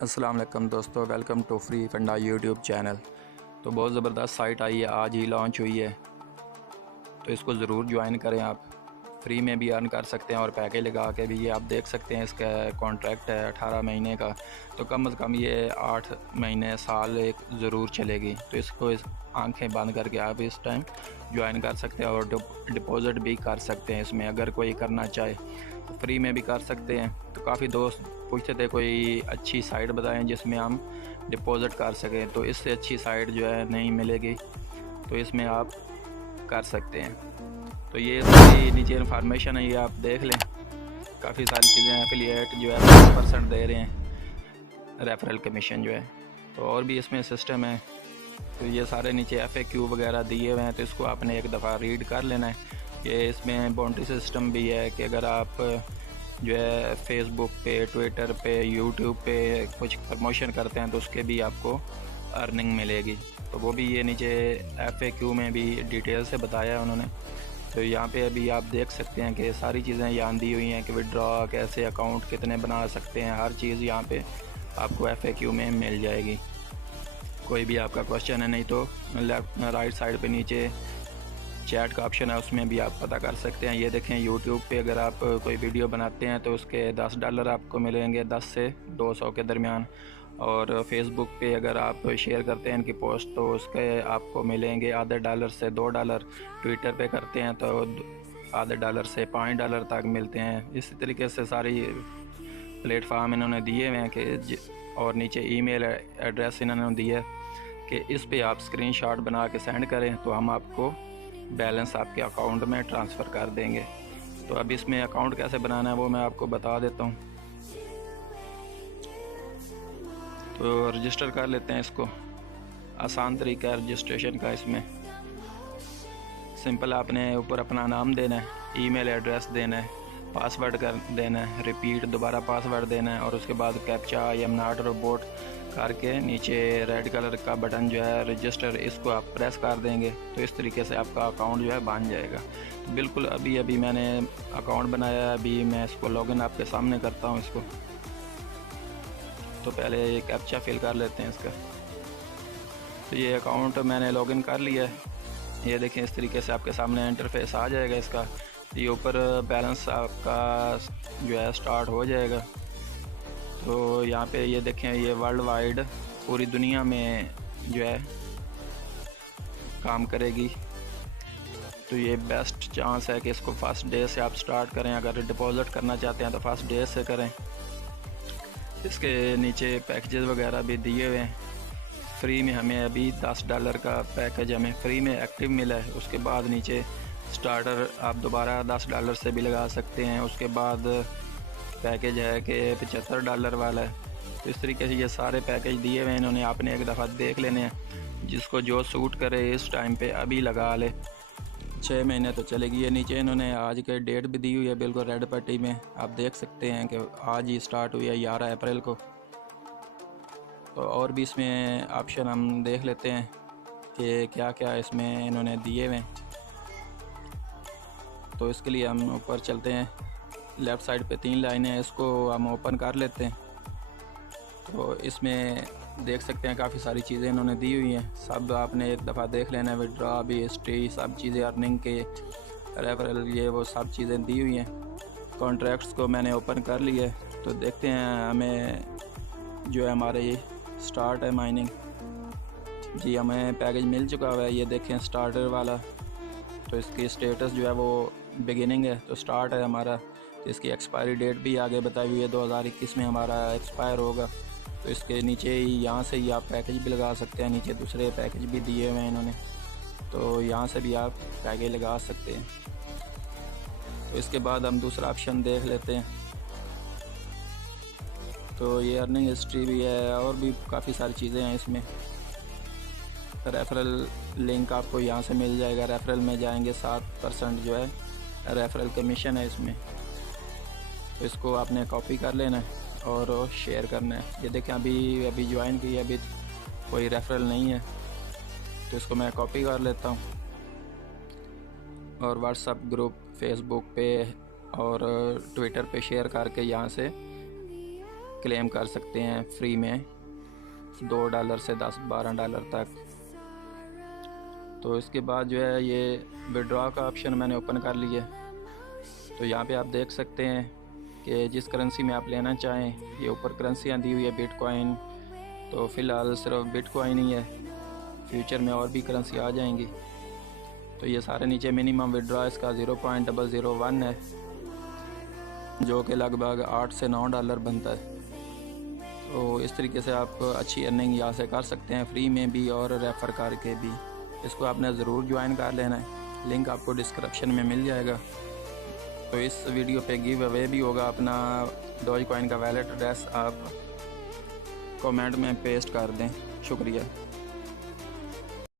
अस्सलाम वालेकुम दोस्तों, वेलकम टू फ्री फंडा यूट्यूब चैनल। तो बहुत ज़बरदस्त साइट आई है, आज ही लॉन्च हुई है, तो इसको ज़रूर ज्वाइन करें। आप फ्री में भी अर्न कर सकते हैं और पैकेज लगा के भी। ये आप देख सकते हैं, इसका कॉन्ट्रैक्ट है 18 महीने का, तो कम से कम ये 8 महीने साल एक ज़रूर चलेगी। तो इसको आंखें बंद करके आप इस टाइम ज्वाइन कर सकते हैं और डिपॉज़िट भी कर सकते हैं। इसमें अगर कोई करना चाहे तो फ्री में भी कर सकते हैं। तो काफ़ी दोस्त पूछते थे कोई अच्छी साइट बताएं जिसमें हम डिपॉज़िट कर सकें, तो इससे अच्छी साइट जो है नहीं मिलेगी, तो इसमें आप कर सकते हैं। तो ये सारी नीचे इन्फॉर्मेशन है, ये आप देख लें। काफ़ी सारी चीज़ें हैं, एफिलिएट जो है 5% दे रहे हैं रेफरल कमीशन जो है। तो और भी इसमें सिस्टम है। तो ये सारे नीचे FAQ वगैरह दिए हुए हैं, तो इसको आपने एक दफ़ा रीड कर लेना है। ये इसमें बाउंड्री सिस्टम भी है कि अगर आप जो है फेसबुक पे, ट्विटर पे, यूट्यूब पे कुछ प्रमोशन करते हैं तो उसके भी आपको अर्निंग मिलेगी। तो वो भी ये नीचे FAQ में भी डिटेल से बताया है उन्होंने। तो यहाँ पे अभी आप देख सकते हैं कि सारी चीज़ें यहाँ दी हुई हैं कि विड्रॉ कैसे, अकाउंट कितने बना सकते हैं, हर चीज़ यहाँ पे आपको FAQ में मिल जाएगी। कोई भी आपका क्वेश्चन है नहीं तो लेफ्ट राइट साइड पे नीचे चैट का ऑप्शन है, उसमें भी आप पता कर सकते हैं। ये देखें, यूट्यूब पे अगर आप कोई वीडियो बनाते हैं तो उसके $10 आपको मिलेंगे, 10 से 200 के दरमियान। और फेसबुक पे अगर आप शेयर करते हैं इनकी पोस्ट तो उसके आपको मिलेंगे $0.5 से $2। ट्विटर पे करते हैं तो $0.5 से $5 तक मिलते हैं। इसी तरीके से सारी प्लेटफार्म इन्होंने दिए हुए हैं कि और नीचे ईमेल एड्रेस इन्होंने दिया है कि इस पे आप स्क्रीनशॉट बना के सेंड करें तो हम आपको बैलेंस आपके अकाउंट में ट्रांसफ़र कर देंगे। तो अब इसमें अकाउंट कैसे बनाना है वो मैं आपको बता देता हूँ। तो रजिस्टर कर लेते हैं इसको। आसान तरीका है रजिस्ट्रेशन का। इसमें सिंपल आपने ऊपर अपना नाम देना है, ईमेल एड्रेस देना है, पासवर्ड कर देना है, रिपीट दोबारा पासवर्ड देना है और उसके बाद captcha I am not robot करके नीचे रेड कलर का बटन जो है रजिस्टर, इसको आप प्रेस कर देंगे तो इस तरीके से आपका अकाउंट जो है बन जाएगा। तो बिल्कुल अभी मैंने अकाउंट बनाया है, अभी मैं इसको लॉगिन आपके सामने करता हूँ इसको। तो पहले ये कैप्चा फिल कर लेते हैं इसका। तो ये अकाउंट मैंने लॉगिन कर लिया है। ये देखें, इस तरीके से आपके सामने इंटरफेस आ जाएगा इसका। ये ऊपर बैलेंस आपका जो है स्टार्ट हो जाएगा। तो यहाँ पे ये देखें, ये वर्ल्ड वाइड पूरी दुनिया में जो है काम करेगी। तो ये बेस्ट चांस है कि इसको फर्स्ट डे से आप स्टार्ट करें। अगर डिपॉज़िट करना चाहते हैं तो फर्स्ट डे से करें। इसके नीचे पैकेजेस वगैरह भी दिए हुए हैं। फ्री में हमें अभी $10 का पैकेज हमें फ्री में एक्टिव मिला है। उसके बाद नीचे स्टार्टर आप दोबारा $10 से भी लगा सकते हैं। उसके बाद पैकेज है कि $75 वाला है। तो इस तरीके से ये सारे पैकेज दिए हुए हैं इन्होंने, आपने एक दफ़ा देख लेने हैं। जिसको जो सूट करे इस टाइम पे अभी लगा ले, 6 महीने तो चलेगी। ये नीचे इन्होंने आज के डेट भी दी हुई है, बिल्कुल रेड पट्टी में आप देख सकते हैं कि आज ही स्टार्ट हुई है 11 अप्रैल को। तो और भी इसमें ऑप्शन हम देख लेते हैं कि क्या क्या इसमें इन्होंने दिए हुए हैं। तो इसके लिए हम ऊपर चलते हैं। लेफ़्ट साइड पे 3 लाइनें हैं, इसको हम ओपन कर लेते हैं। तो इसमें देख सकते हैं काफ़ी सारी चीज़ें इन्होंने दी हुई हैं, सब आपने एक दफ़ा देख लेना है। विड्रॉ भी, हिस्ट्री, सब चीज़ें, अर्निंग के रेफरल, ये वो सब चीज़ें दी हुई हैं। कॉन्ट्रैक्ट्स को मैंने ओपन कर लिया है। तो देखते हैं हमें जो है हमारे ये स्टार्ट है माइनिंग जी, हमें पैकेज मिल चुका हुआ है। ये देखें स्टार्टर वाला, तो इसकी स्टेटस जो है वो बिगिनिंग है, तो स्टार्ट है हमारा। तो इसकी एक्सपायरी डेट भी आगे बताई हुई है, 2021 में हमारा एक्सपायर होगा। तो इसके नीचे ही यहाँ से ही आप पैकेज भी लगा सकते हैं। नीचे दूसरे पैकेज भी दिए हुए हैं इन्होंने, तो यहाँ से भी आप पैकेज लगा सकते हैं। तो इसके बाद हम दूसरा ऑप्शन देख लेते हैं। तो ये अर्निंग हिस्ट्री भी है और भी काफ़ी सारी चीज़ें हैं इसमें। रेफरल लिंक आपको यहाँ से मिल जाएगा। रेफरल में जाएंगे 7% जो है रेफरल कमीशन है इसमें। तो इसको आपने कॉपी कर लेना है और शेयर करना है। ये देखें, अभी ज्वाइन की, अभी कोई रेफरल नहीं है, तो इसको मैं कॉपी कर लेता हूँ और व्हाट्सएप ग्रुप, फेसबुक पे और ट्विटर पे शेयर करके यहाँ से क्लेम कर सकते हैं फ्री में $2 से $10-12 तक। तो इसके बाद जो है ये विड्रॉ का ऑप्शन मैंने ओपन कर लिया। तो यहाँ पे आप देख सकते हैं कि जिस करेंसी में आप लेना चाहें, ये ऊपर करेंसियाँ दी हुई है बिटकॉइन। तो फ़िलहाल सिर्फ बिटकॉइन ही है, फ्यूचर में और भी करेंसी आ जाएंगी। तो ये सारे नीचे मिनिमम विड्रॉ इसका 0.001 है, जो कि लगभग $8 से $9 बनता है। तो इस तरीके से आप अच्छी अर्निंग यहाँ से कर सकते हैं, फ्री में भी और रेफ़र करके भी। इसको आपने ज़रूर ज्वाइन कर लेना है, लिंक आपको डिस्क्रिप्शन में मिल जाएगा। तो इस वीडियो पे गिव अवे भी होगा, अपना डॉज कॉइन का वैलेट एड्रेस आप कमेंट में पेस्ट कर दें। शुक्रिया।